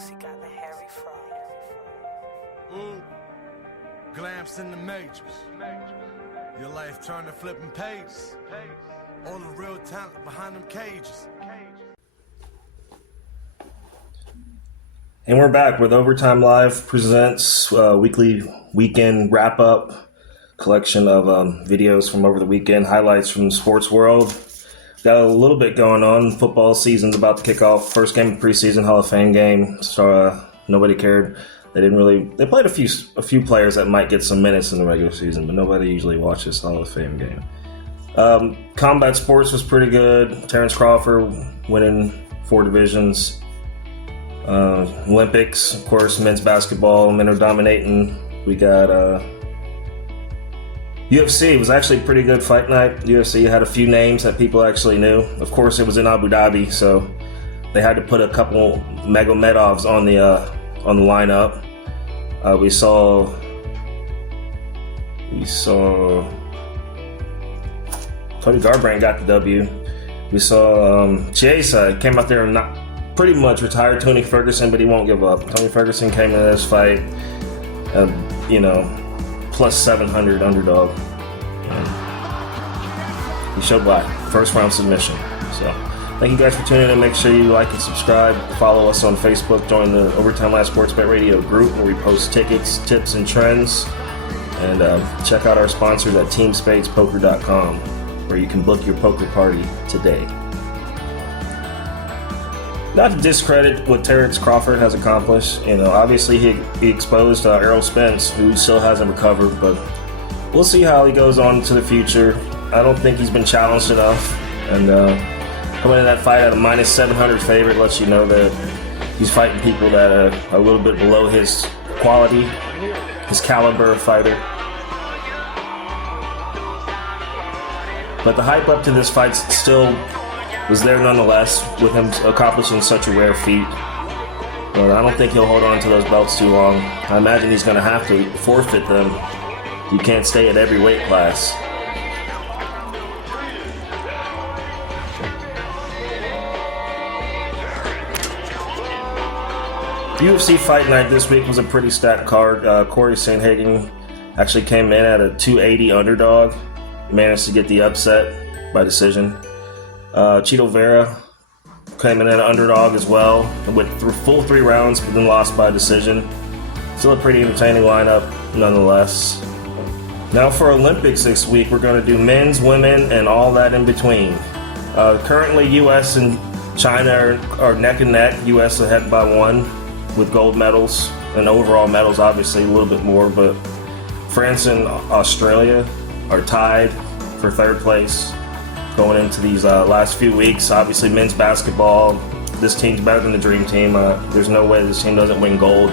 pussy got the hairy fro. Glamps in the majors. Your life turned to flipping pages. All the real talent behind them cages. And we're back with Overtime Live presents weekly weekend wrap-up collection of videos from over the weekend, highlights from the sports world. Got a little bit going on. Football season's about to kick off. First game of the preseason Hall of Fame game. So nobody cared. They didn't really. They played a few players that might get some minutes in the regular season, but nobody usually watches Hall of Fame game. Combat sports was pretty good. Terence Crawford winning 4 divisions. Olympics, of course, men's basketball, men are dominating. We got UFC. It was actually a pretty good fight night. UFC had a few names that people actually knew. Of course, it was in Abu Dhabi, so they had to put a couple Magomedovs on the lineup. We saw Cody Garbrandt got the W. We saplus Chiesa came out there and pretty much retired Tony Ferguson, but he won't give up. Tony Ferguson came into this fight, plus 700 underdog. He showed why. First round submission. So thank you guys for tuning in. Make sure you like and subscribe. Follow us on Facebook. Join the Overtime Live Sports Bet Radio group where we post tickets, tips, and trends. And check out our sponsors at teamspadespoker.com where you can book your poker party today. Not to discredit what Terence Crawford has accomplished. Obviously he exposed Errol Spence, who still hasn't recovered, but we'll see how he goes on into the future. I don't think he's been challenged enough, and coming in that fight at a minus 700 favorite lets you know that he's fighting people that are a little bit below his quality, his caliber of fighter. But the hype up to this fight still was there nonetheless, with him accomplishing such a rare feat. But I don't think he'll hold on to those belts too long. I imagine he's going to have to forfeit them. You can't stay at every weight class. UFC Fight Night this week was a pretty stacked card. Corey Sandhagen actually came in at a 280 underdog. Managed to get the upset by decision. Chito Vera came in at an underdog as well. Went through full 3 rounds, but then lost by decision. Still a pretty entertaining lineup, nonetheless. Now for Olympics this week, we're going to do men's, women, and all that in between. Currently, U.S. and China are neck and neck. U.S. ahead by 1 with gold medals, and overall medals obviously a little bit more, but France and Australia are tied for 3rd place. Going into these last few weeks, obviously men's basketball, this team's better than the Dream Team. There's no way this team doesn't win gold.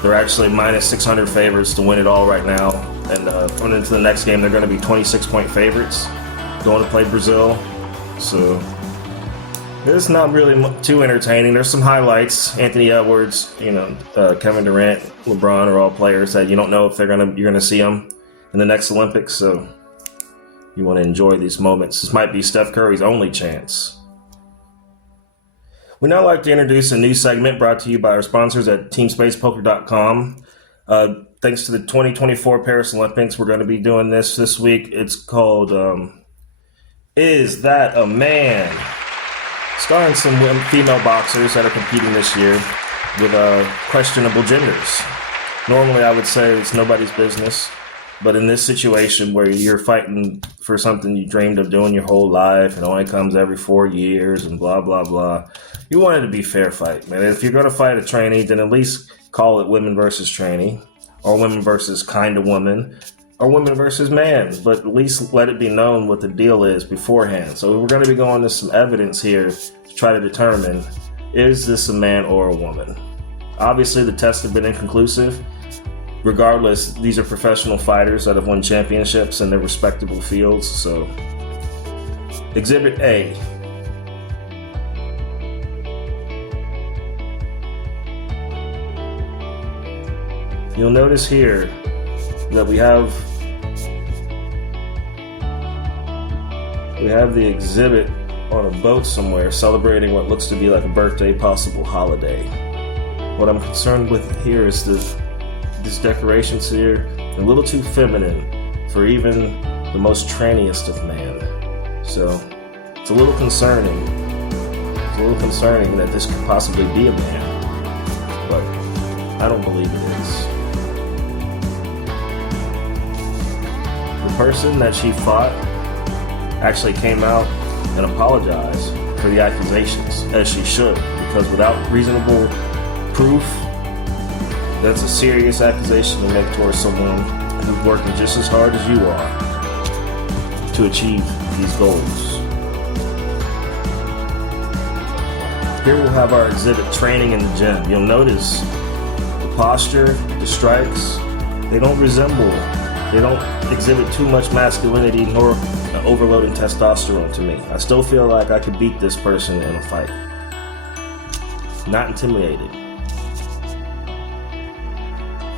They're actually minus 600 favorites to win it all right now. And going into the next game, they're going to be 26-point favorites, going to play Brazil. So it's not really too entertaining. There's some highlights. Anthony Edwards, Kevin Durant, LeBron are all players that you don't know if you're going to see them in the next Olympics. So you want to enjoy these moments. This might be Steph Curry's only chance. We'd now like to introduce a new segment brought to you by our sponsors at teamspacepoker.com. Thanks to the 2024 Paris Olympics, we're going to be doing this week. It's called Is That a Man? Starring some female boxers that are competing this year with questionable genders. Normally I would say it's nobody's business. But in this situation where you're fighting for something you dreamed of doing your whole life and only comes every 4 years and blah, blah, blah, you want it to be fair fight, man. If you're going to fight a trainee, then at least call it women versus trainee, or women versus kind of woman, or women versus man. But at least let it be known what the deal is beforehand. So we're going to be going to some evidence here to try to determine, is this a man or a woman? Obviously, the tests have been inconclusive. Regardless, these are professional fighters that have won championships in their respectable fields. So, Exhibit A. You'll notice here that we have the exhibit on a boat somewhere celebrating what looks to be like a birthday, possible holiday. What I'm concerned with here is this decorations here are a little too feminine for even the most tranniest of man. So it's a little concerning. It's a little concerning that this could possibly be a man, but I don't believe it is. The person that she fought actually came out and apologized for the accusations, as she should, because without reasonable proof, that's a serious accusation to make towards someone who's working just as hard as you are to achieve these goals. Here we'll have our exhibit training in the gym. You'll notice the posture, the strikes, they don't exhibit too much masculinity nor overloading testosterone to me. I still feel like I could beat this person in a fight. Not intimidated.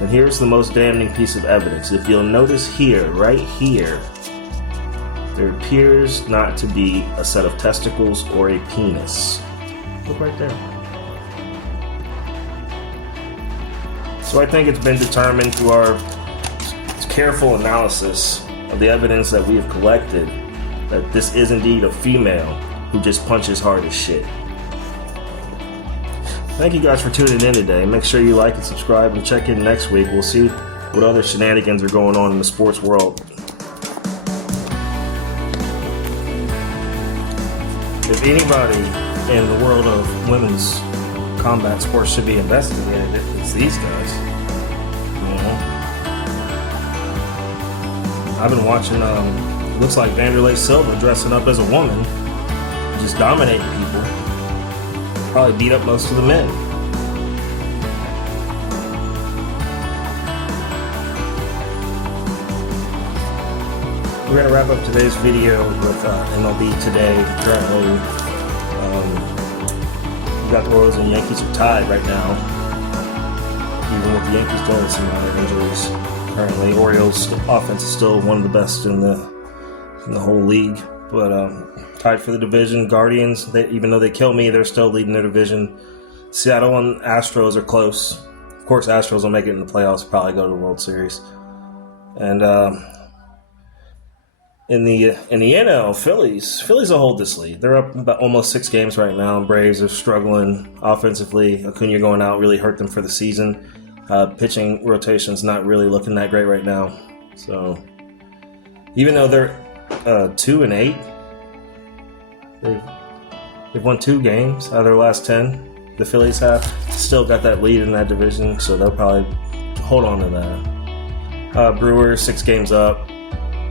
And here's the most damning piece of evidence. If you'll notice here, right here, there appears not to be a set of testicles or a penis. Look right there. So I think it's been determined through our careful analysis of the evidence that we have collected that this is indeed a female who just punches hard as shit. Thank you guys for tuning in today. Make sure you like and subscribe and check in next week. We'll see what other shenanigans are going on in the sports world. If anybody in the world of women's combat sports should be investigated, it's these guys. You know? I've been watching, looks like Vanderlei Silva dressing up as a woman, just dominating people. Probably beat up most of the men. We're going to wrap up today's video with MLB today. Currently, we got the Royals and Yankees are tied right now. Even with the Yankees dealing with some minor injuries. Currently, Orioles' offense is still one of the best in the whole league. But tied for the division. Guardians, even though they kill me, they're still leading their division. Seattle and Astros are close. Of course, Astros will make it in the playoffs, probably go to the World Series. And in the NL, Phillies will hold this lead. They're up about almost 6 games right now. Braves are struggling offensively. Acuna going out really hurt them for the season. Pitching rotation's not really looking that great right now. So even though they're 2-8, they've won 2 games out of their last 10. The Phillies have still got that lead in that division, so they'll probably hold on to that. Brewers 6 games up.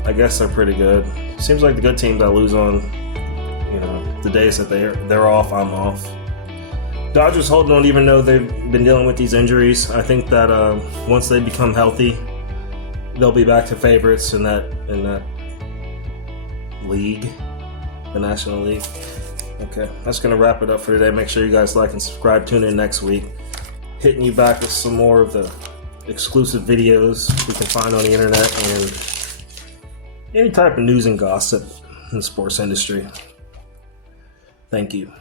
I guess they're pretty good. Seems like the good teams I lose on, the days that they're off, I'm off. Dodgers holding on even though they've been dealing with these injuries. I think that once they become healthy, they'll be back to favorites in that league, the National League. Okay, that's going to wrap it up for today. Make sure you guys like and subscribe. Tune in next week. Hitting you back with some more of the exclusive videos we can find on the internet and any type of news and gossip in the sports industry. Thank you.